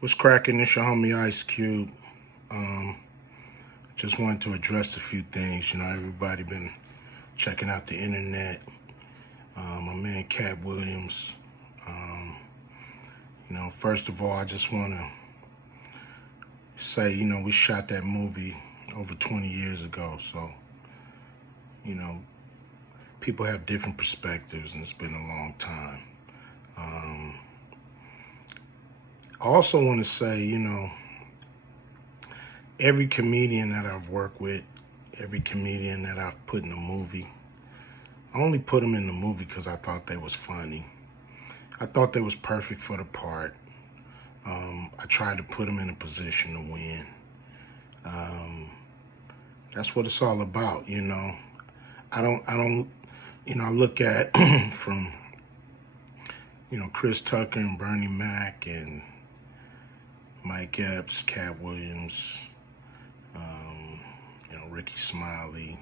What's cracking? It's your homie Ice Cube. Just wanted to address a few things. Everybody been checking out the internet. My man Katt Williams. First of all, I just want to say, we shot that movie over 20 years ago. So, people have different perspectives, and it's been a long time. I also want to say, every comedian that I've worked with, every comedian that I've put in a movie, I only put them in the movie because I thought they was funny. I thought they was perfect for the part. I tried to put them in a position to win. That's what it's all about, I look at from, Chris Tucker and Bernie Mac and Mike Epps, Katt Williams, Ricky Smiley,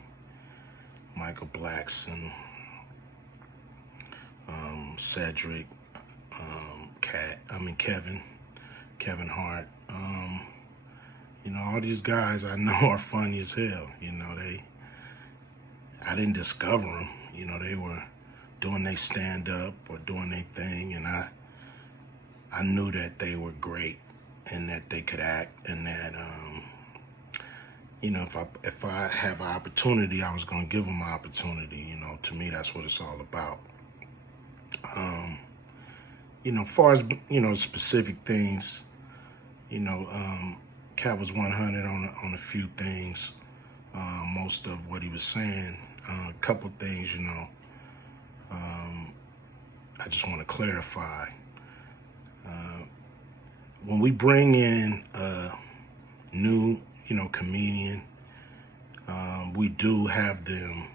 Michael Blackson, Cedric, Kevin Hart. All these guys I know are funny as hell. I didn't discover them. They were doing their stand-up or doing their thing, and I knew that they were great and that they could act, and that if I have an opportunity, I was gonna give them an opportunity. To me, that's what it's all about. Far as specific things, Katt was 100 on a few things. Most of what he was saying, a couple things, I just want to clarify. When we bring in a new, comedian, we do have them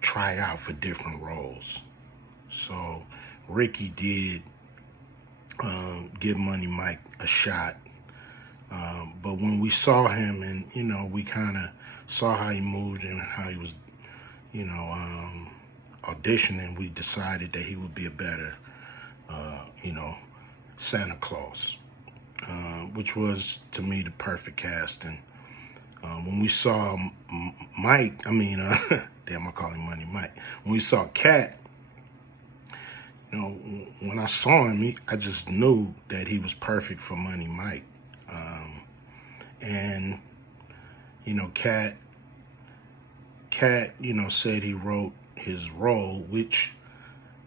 try out for different roles. So Ricky did give Money Mike a shot. But when we saw him and, we kind of saw how he moved and how he was, auditioning, we decided that he would be a better, Santa Claus, which was, to me, the perfect casting. When we saw Mike, damn, I call him Money Mike. When we saw Katt, when I saw him, I just knew that he was perfect for Money Mike. And, Katt, said he wrote his role, which,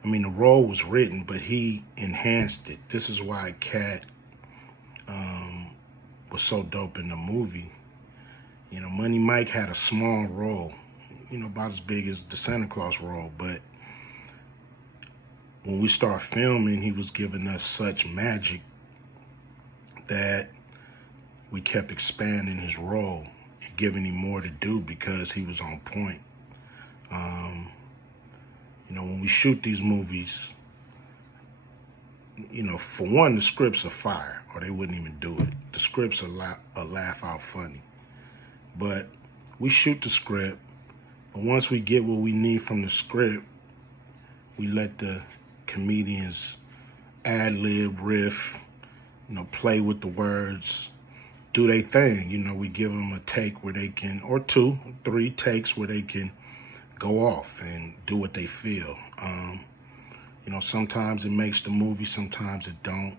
the role was written, but he enhanced it. This is why Katt was so dope in the movie. Money Mike had a small role, about as big as the Santa Claus role, but when we start filming, he was giving us such magic that we kept expanding his role and giving him more to do because he was on point. When we shoot these movies, for one, the scripts are fire, or they wouldn't even do it. The scripts are laugh out funny. But we shoot the script, but once we get what we need from the script, we let the comedians ad-lib, riff, play with the words, do their thing. We give them a take where they can, or 2, 3 takes where they can go off and do what they feel. Sometimes it makes the movie, sometimes it don't.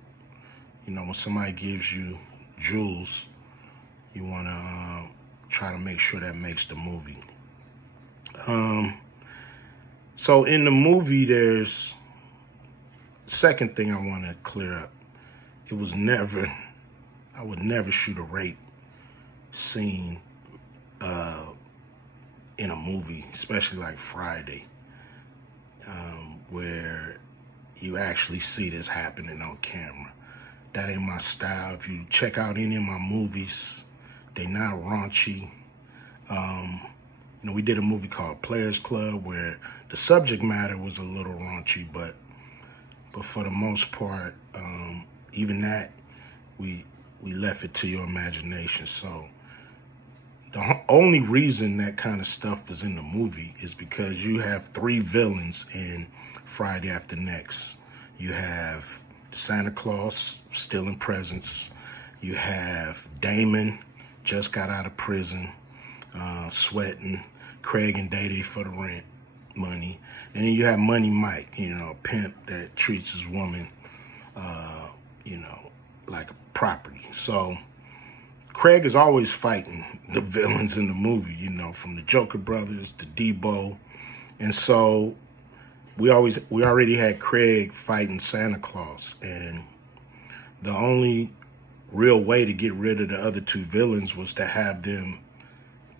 When somebody gives you jewels, you want to try to make sure that makes the movie. So in the movie, there's second thing I want to clear up. I would never shoot a rape scene in a movie, especially like Friday, where you actually see this happening on camera. That ain't my style. If you check out any of my movies, they not raunchy. We did a movie called Players Club where the subject matter was a little raunchy, but for the most part, even that, we left it to your imagination. So the only reason that kind of stuff is in the movie is because you have 3 villains in Friday After Next. You have Santa Claus stealing presents. You have Damon, just got out of prison, sweating. Craig and Day for the rent money. And then you have Money Mike, a pimp that treats his woman, like a property. So Craig is always fighting the villains in the movie, from the Joker brothers to Debo. And so we already had Craig fighting Santa Claus. And the only real way to get rid of the other two villains was to have them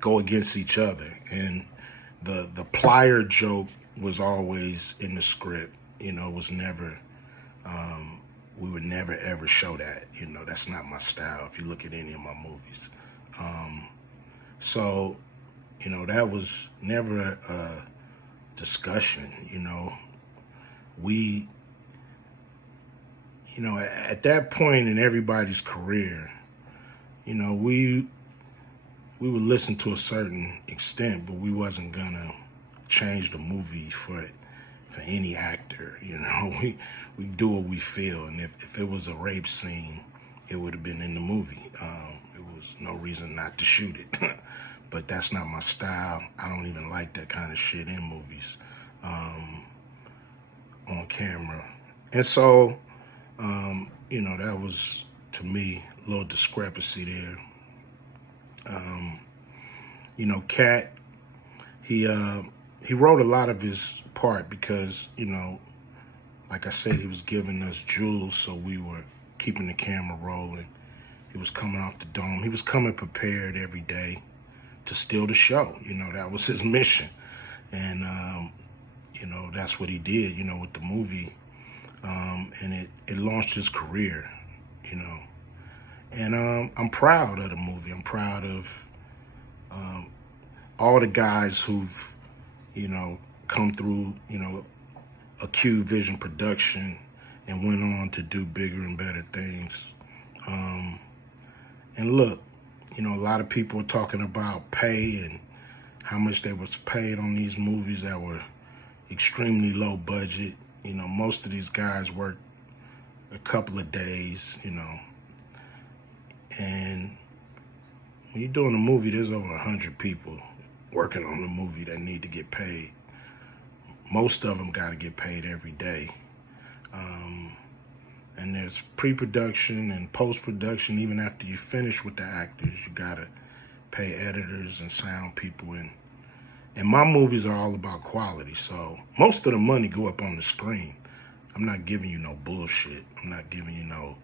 go against each other. And the plier joke was always in the script. It was never, we would never ever show that. That's not my style if you look at any of my movies. So, that was never a discussion. We, at that point in everybody's career, we would listen to a certain extent, but we wasn't gonna change the movie for any actor. We do what we feel, and if it was a rape scene, it would have been in the movie. It was no reason not to shoot it. But that's not my style. I don't even like that kind of shit in movies, on camera. And so, that was, to me, a little discrepancy there. Katt, he wrote a lot of his part because, like I said, he was giving us jewels, so we were keeping the camera rolling. He was coming off the dome. He was coming prepared every day to steal the show. That was his mission. And, that's what he did, with the movie. And it launched his career, And I'm proud of the movie. I'm proud of all the guys who've, come through, a Q Vision production and went on to do bigger and better things. And look, a lot of people are talking about pay and how much they was paid on these movies that were extremely low budget. Most of these guys work a couple of days, and when you're doing a movie, there's over 100 people working on the movie that need to get paid. Most of them got to get paid every day. And there's pre-production and post-production. Even after you finish with the actors, you got to pay editors and sound people. And my movies are all about quality, so most of the money go up on the screen. I'm not giving you no bullshit. I'm not giving you no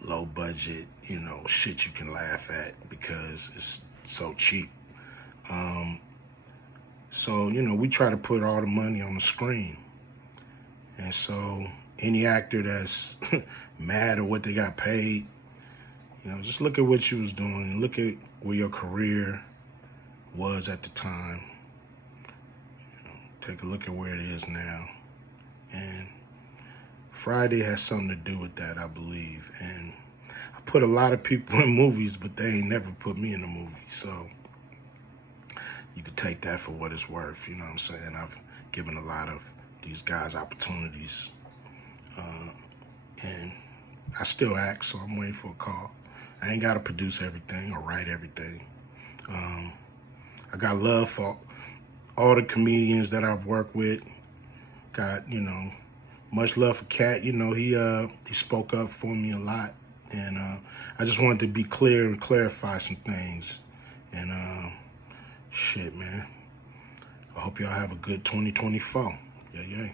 low budget, shit you can laugh at because it's so cheap. So, we try to put all the money on the screen. And so any actor that's mad at what they got paid, just look at what you was doing. Look at where your career was at the time. Take a look at where it is now. And Friday has something to do with that, I believe. And I put a lot of people in movies, but they ain't never put me in a movie. So you could take that for what it's worth. You know what I'm saying? I've given a lot of these guys opportunities. And I still act, so I'm waiting for a call. I ain't got to produce everything or write everything. I got love for all the comedians that I've worked with. Got, much love for Katt. He spoke up for me a lot. And I just wanted to be clear and clarify some things. And shit, man. I hope y'all have a good 2024. Yeah.